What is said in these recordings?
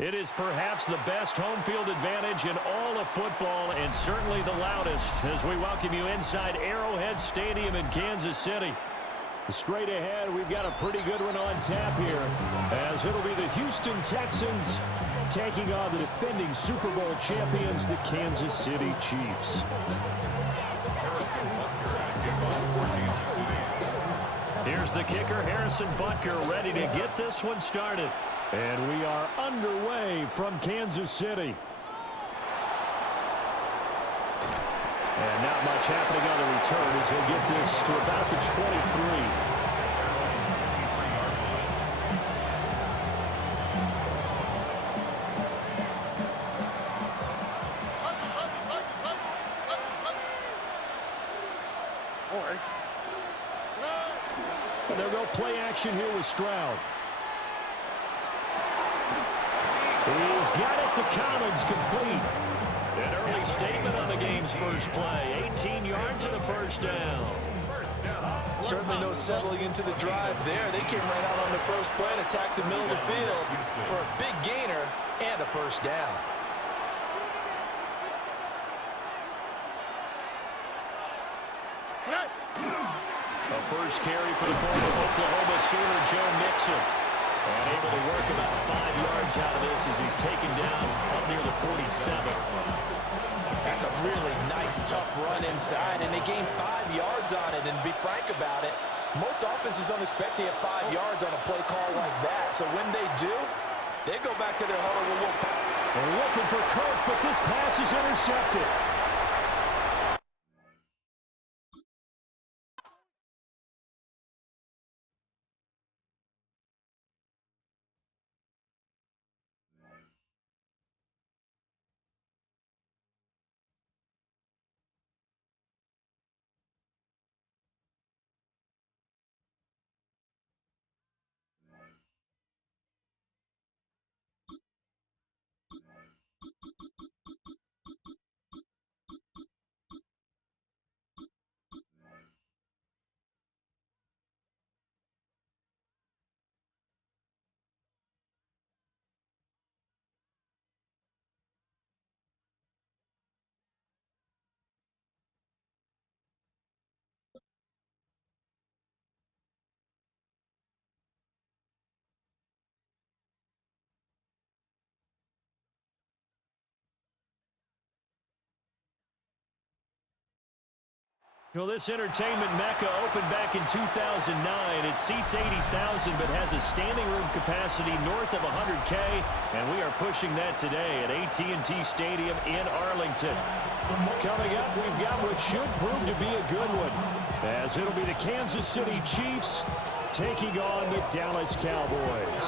It is perhaps the best home field advantage in all of football and certainly the loudest as we welcome you inside Arrowhead Stadium in Kansas City. Straight ahead, we've got a pretty good one on tap here as it'll be the Houston Texans taking on the defending Super Bowl champions, the Kansas City Chiefs. Here's the kicker, Harrison Butker, ready to get this one started. And we are underway from Kansas City. And not much happening on the return as he'll get this to about the 23. And they'll go play action here with Stroud. He's got it to Collins, complete. An early statement on the game's first play. 18 yards and a first down. Certainly no settling into the drive there. They came right out on the first play and attacked the middle of the field for a big gainer and a first down. A first carry for the former Oklahoma Sooner, Joe Mixon. And able to work about 5 yards out of this as he's taken down up near the 47. That's a really nice, tough run inside, and they gained 5 yards on it. And to be frank about it, most offenses don't expect to get 5 yards on a play call like that. So when they do, they go back to their huddle with a little. They're looking for Kirk, but this pass is intercepted. Well, this entertainment mecca opened back in 2009. It seats 80,000 but has a standing room capacity north of 100K, and we are pushing that today at AT&T Stadium in Arlington. Coming up, we've got what should prove to be a good one, as it'll be the Kansas City Chiefs taking on the Dallas Cowboys.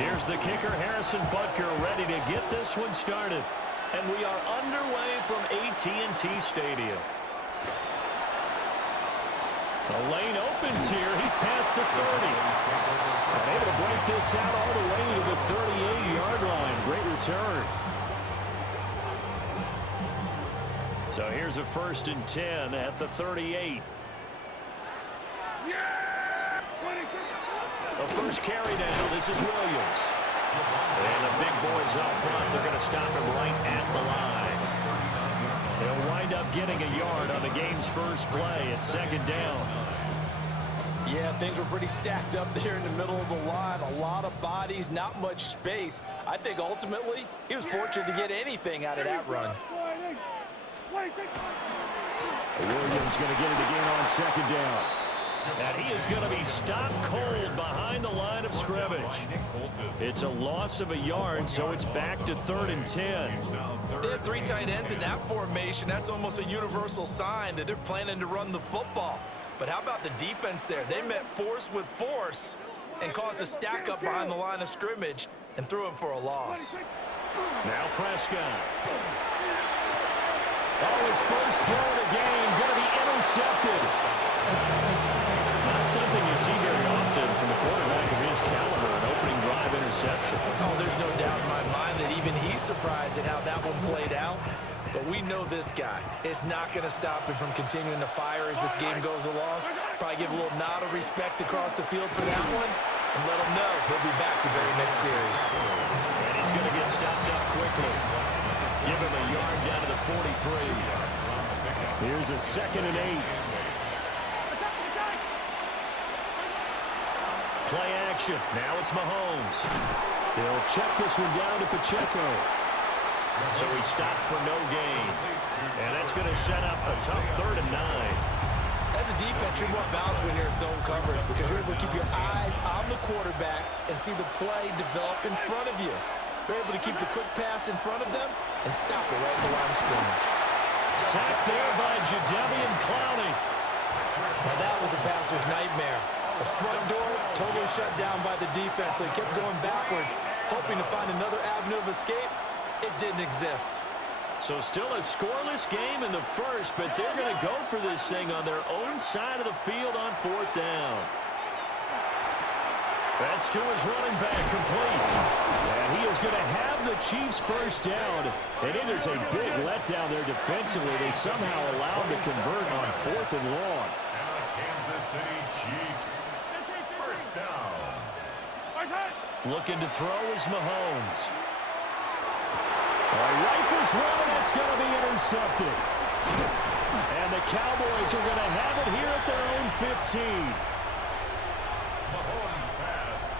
Here's the kicker, Harrison Butker, ready to get this one started. And we are underway from AT&T Stadium. The lane opens here. He's past the 30. And able to break this out all the way to the 38-yard line. Great return. So here's a 1st and 10 at the 38. The first carry down. This is Williams. And the big boys up front, they're going to stop him right at the line. They'll wind up getting a yard on the game's first play at 2nd down. Yeah, things were pretty stacked up there in the middle of the line. A lot of bodies, not much space. I think ultimately he was fortunate to get anything out of that run. Williams going to get it again on 2nd down. And he is going to be stopped cold behind the line of scrimmage. It's a loss of a yard, so it's back to 3rd and 10. They had 3 tight ends in that formation. That's almost a universal sign that they're planning to run the football. But how about the defense there? They met force with force and caused a stack up behind the line of scrimmage and threw him for a loss. Now Prescott. Oh, his first throw of the game going to be intercepted. Not something you see very often from a quarterback of his caliber, an opening drive interception. Oh, there's no doubt in my mind that even he's surprised at how that one played out. But we know this guy is not going to stop him from continuing to fire as this game goes along. Probably give a little nod of respect across the field for that one. and let him know he'll be back the very next series. And he's going to get stopped up quickly. Give him a yard down to the 43. Here's a 2nd and 8. Play action. Now it's Mahomes. He'll check this one down to Pacheco. So he stopped for no gain. And that's going to set up a tough 3rd and 9. As a defense, you're more balanced when you're in zone coverage because you're able to keep your eyes on the quarterback and see the play develop in front of you. You're able to keep the quick pass in front of them and stop it right at the line of scrimmage. Sacked there by Jadeveon Clowney. Now that was a passer's nightmare. The front door totally shut down by the defense, so he kept going backwards, hoping to find another avenue of escape. It didn't exist. So still a scoreless game in the first, but they're going to go for this thing on their own side of the field on 4th down. That's to his running back, complete. And he is going to have the Chiefs first down. And it is a big letdown there defensively. They somehow allow him to convert on 4th and long. Kansas City Chiefs. First down. Looking to throw is Mahomes. Rifles one, and it's going to be intercepted. And the Cowboys are going to have it here at their own 15. Mahomes pass.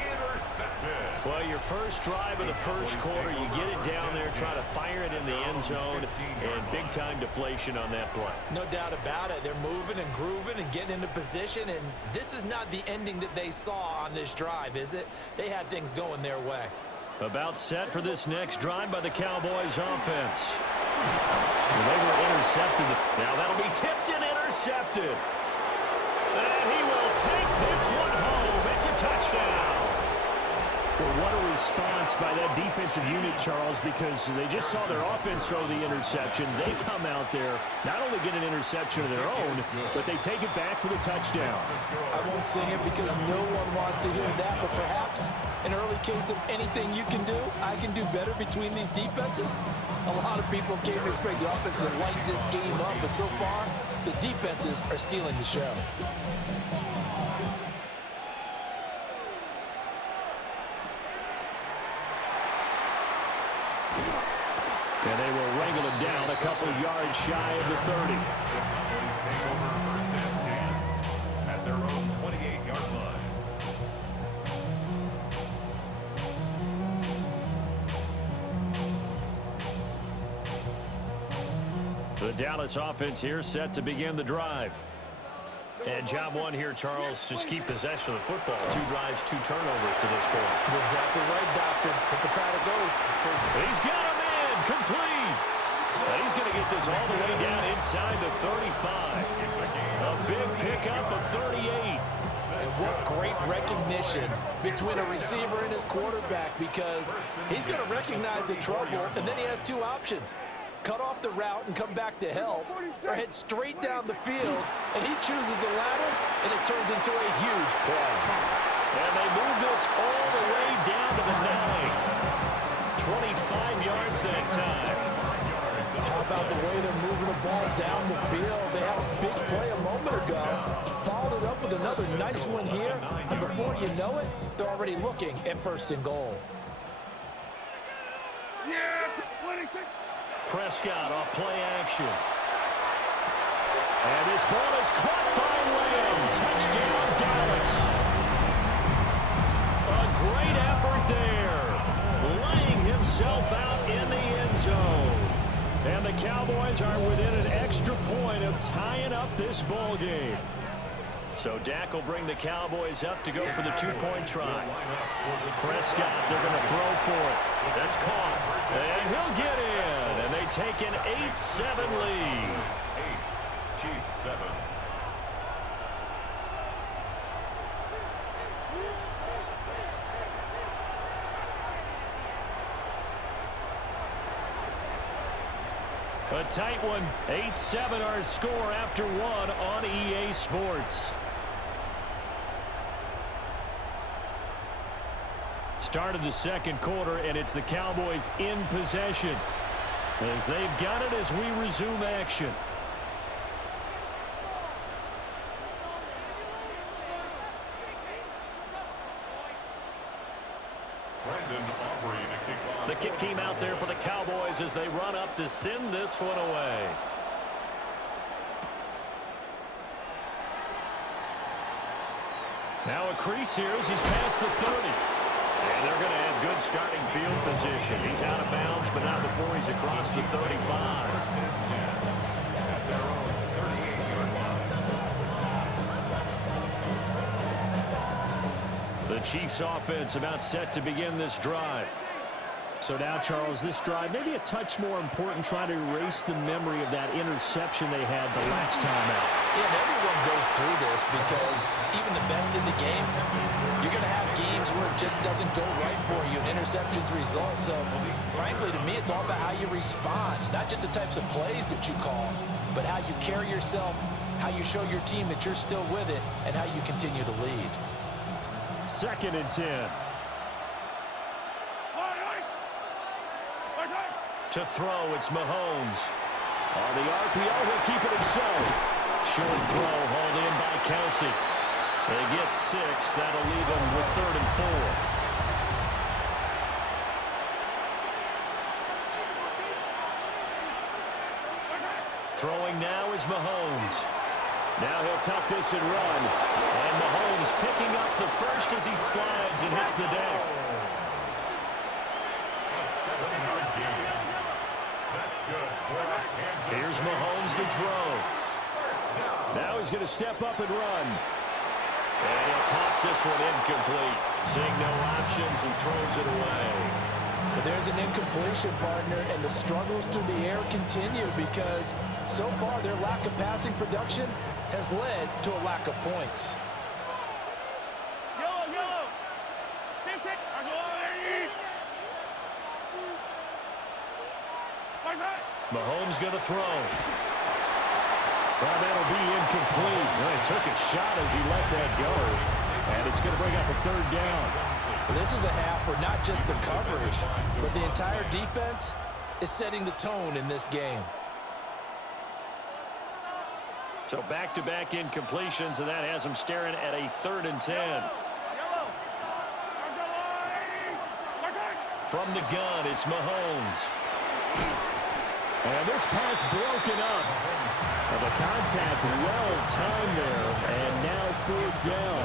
Intercepted. Well, your first drive of the first quarter, you get it down there, try to fire it in the end zone, and big-time deflation on that play. No doubt about it. They're moving and grooving and getting into position, and this is not the ending that they saw on this drive, is it? They had things going their way. About set for this next drive by the Cowboys offense. They were intercepted. Now that'll be tipped and intercepted. And he will take this one home. It's a touchdown. Well, what a response by that defensive unit, Charles, because they just saw their offense throw the interception. They come out there, not only get an interception of their own, but they take it back for the touchdown. I won't sing it because no one wants to hear that, but perhaps an early case of anything you can do, I can do better between these defenses. A lot of people came to expect the offense to light this game up, but so far, the defenses are stealing the show. And they will wrangle him down a couple yards shy of the 30. The Cowboys take over 1st and 10 at their own 28-yard line. The Dallas offense here set to begin the drive. And job one here, Charles, just keep possession of the football. 2 drives, 2 turnovers to this point. You're exactly right, Doctor. Hippocratic oath. He's got him in, complete. And he's going to get this all the way down inside the 35. A big pickup of 38. And what great recognition between a receiver and his quarterback, because he's going to recognize the trouble, and then he has 2 options. Cut off the route and come back to help, or head straight down the field, and he chooses the latter, and it turns into a huge play. And they move this all the way down to the 9. 25 yards that time. How about the way they're moving the ball down the field? They had a big play a moment ago, followed it up with another nice one here, and before you know it, they're already looking at 1st and goal. Prescott off play action. And this ball is caught by Lamb. Touchdown, Dallas. A great effort there. Laying himself out in the end zone. And the Cowboys are within an extra point of tying up this ball game. So Dak will bring the Cowboys up to go for the 2-point try. Prescott, they're going to throw for it. That's caught. And he'll get in. And they take an 8-7 lead. 8, Chiefs 7. A tight one. 8-7 our score after 1 on EA Sports. Start of the second quarter, and it's the Cowboys in possession as they've got it as we resume action. Brandon Aubrey to kick off. The kick team out there for the Cowboys as they run up to send this one away. Now a crease here as he's past the 30. And they're going to have good starting field position. He's out of bounds, but not before he's across the 35. At their own 38-yard line. The Chiefs offense about set to begin this drive. So now, Charles, this drive maybe a touch more important, trying to erase the memory of that interception they had the last time out. Yeah, and everyone goes through this because even the best in the game, you're going to have games where it just doesn't go right for you, and interceptions result. So, frankly, to me, it's all about how you respond, not just the types of plays that you call, but how you carry yourself, how you show your team that you're still with it, and how you continue to lead. 2nd and 10. To throw, it's Mahomes. On the RPO, he'll keep it himself. Short throw, hauled in by Kelsey. They get 6. That'll leave them with 3rd and 4. Throwing now is Mahomes. Now he'll tuck this and run. And Mahomes picking up the first as he slides and hits the deck. Here's Mahomes to throw. Now he's going to step up and run. And he'll toss this one incomplete. Seeing no options and throws it away. But there's an incompletion, partner, and the struggles through the air continue because so far their lack of passing production has led to a lack of points. Mahomes going to throw. Well, that'll be incomplete. Well, he took a shot as he let that go. And it's going to bring up a 3rd down. This is a half where not just the coverage, but the entire defense is setting the tone in this game. So back-to-back incompletions, and that has him staring at a 3rd and 10. From the gun, it's Mahomes. And this pass broken up. Well, the contact well-timed there, and now 4th down.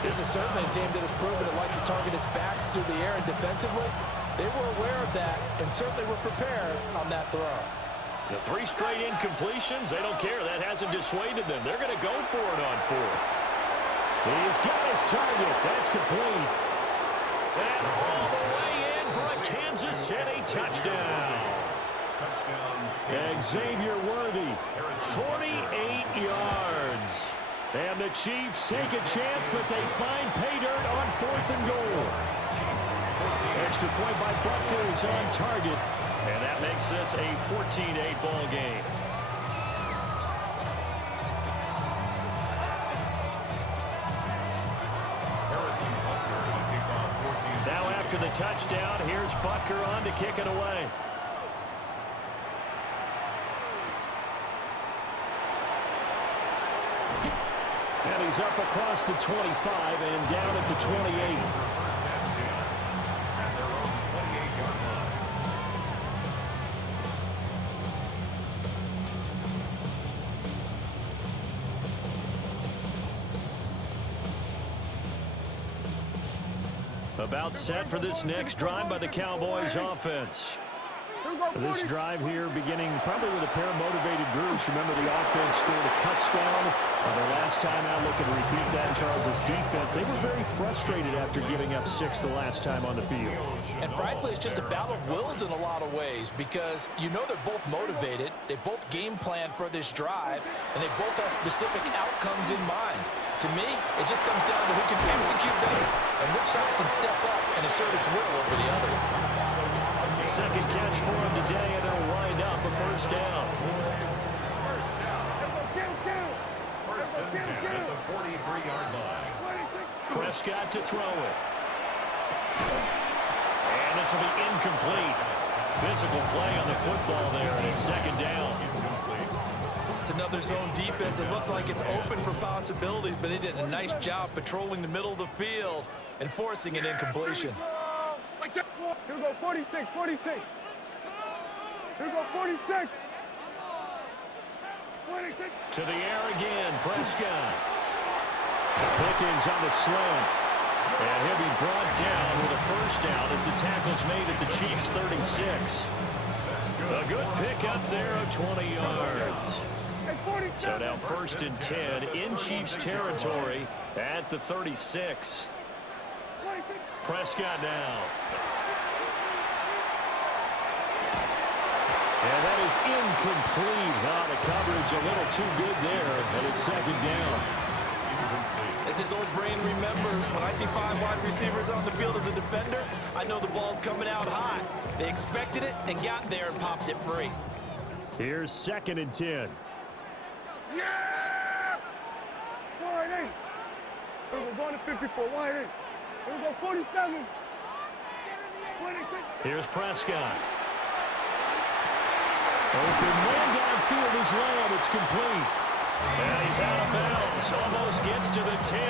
This is certainly a team that has proven it likes to target its backs through the air and defensively. They were aware of that and certainly were prepared on that throw. The 3 straight incompletions, they don't care. That hasn't dissuaded them. They're going to go for it on 4th. He's got his target. That's complete. And all the way in for a Kansas City touchdown. Xavier Worthy, 48 yards. And the Chiefs take a chance, but they find pay dirt on 4th and goal. Extra point by Butker is on target. And that makes this a 14-8 ball game. Now after the touchdown, here's Butker on to kick it away. And he's up across the 25 and down at the 28. About set for this next drive by the Cowboys offense. This drive here beginning probably with a pair of motivated groups. Remember, the offense scored a touchdown their last time out. Looking to repeat that in Charles' defense. They were very frustrated after giving up 6 the last time on the field. And frankly, it's just a battle of wills in a lot of ways because you know they're both motivated. They both game plan for this drive, and they both have specific outcomes in mind. To me, it just comes down to who can execute better and which side can step up and assert its will over the other. Second catch for him today, and they'll wind up a 1st down. First and 10 at the 43-yard line. Prescott to throw it. And this will be incomplete. Physical play on the football there, and it's 2nd down. To another zone defense. It looks like it's open for possibilities, but they did a nice job patrolling the middle of the field and forcing an incompletion. Here we go, 46, 46. Here we go, 46. 46. To the air again, Prescott. Pickens on the slant. And he'll be brought down with a first down as the tackle's made at the Chiefs' 36. A good pick up there of 20 yards. So now 1st and 10 in Chiefs territory at the 36. Prescott now. And that is incomplete. The coverage a little too good there, and it's 2nd down. As his old brain remembers, when I see 5 wide receivers on the field as a defender, I know the ball's coming out hot. They expected it and got there and popped it free. Here's 2nd and 10. Yeah! Wide 8. We're going to 54, wide 8. Here we go, 47. 26. Here's Prescott. Open man downfield is Lamb. It's complete. And he's out of bounds. Almost gets to the 10.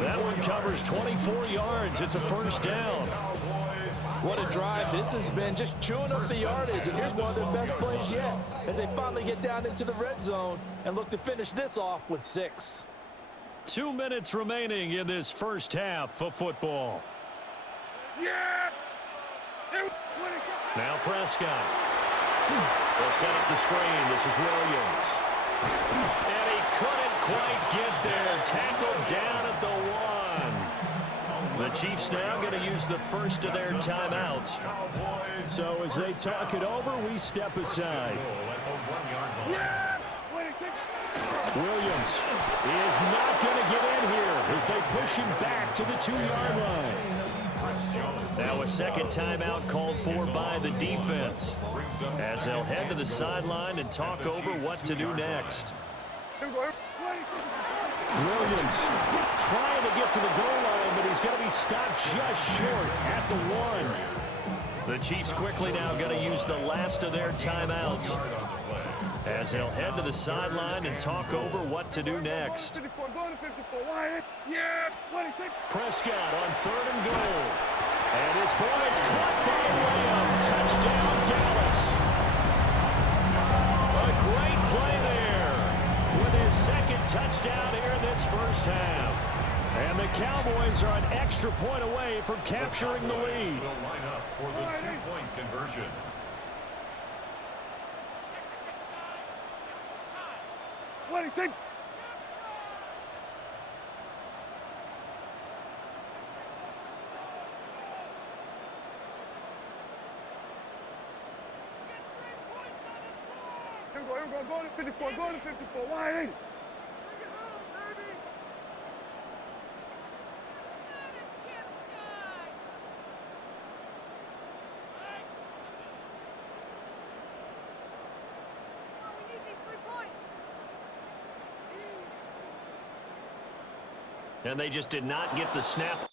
That one covers 24 yards. It's a first down. What a drive this has been, just chewing up the yardage. And here's one of their best plays yet as they finally get down into the red zone and look to finish this off with 6. 2 minutes remaining in this first half of football. Yeah! Now Prescott. They'll set up the screen. This is Williams. And he couldn't quite get there. Tackled down at the 1. The Chiefs now going to use the first of their timeouts. So as they talk it over, we step aside. Williams is not going to get in here as they push him back to the 2-yard line. Now a second timeout called for by the defense as they'll head to the sideline and talk over what to do next. Williams trying to get to the goal line, but he's going to be stopped just short at the 1. The Chiefs quickly now going to use the last of their timeouts as they'll head to the sideline and talk over what to do next. Prescott on 3rd and goal. And his ball is caught by Lamb. Touchdown, Dallas. A great play there with his 2nd touchdown here in this first half. And the Cowboys are an extra point away from capturing the lead. Will line up for the 2-point conversion. Here we go, go to 54, go to 54, wide 8. And they just did not get the snap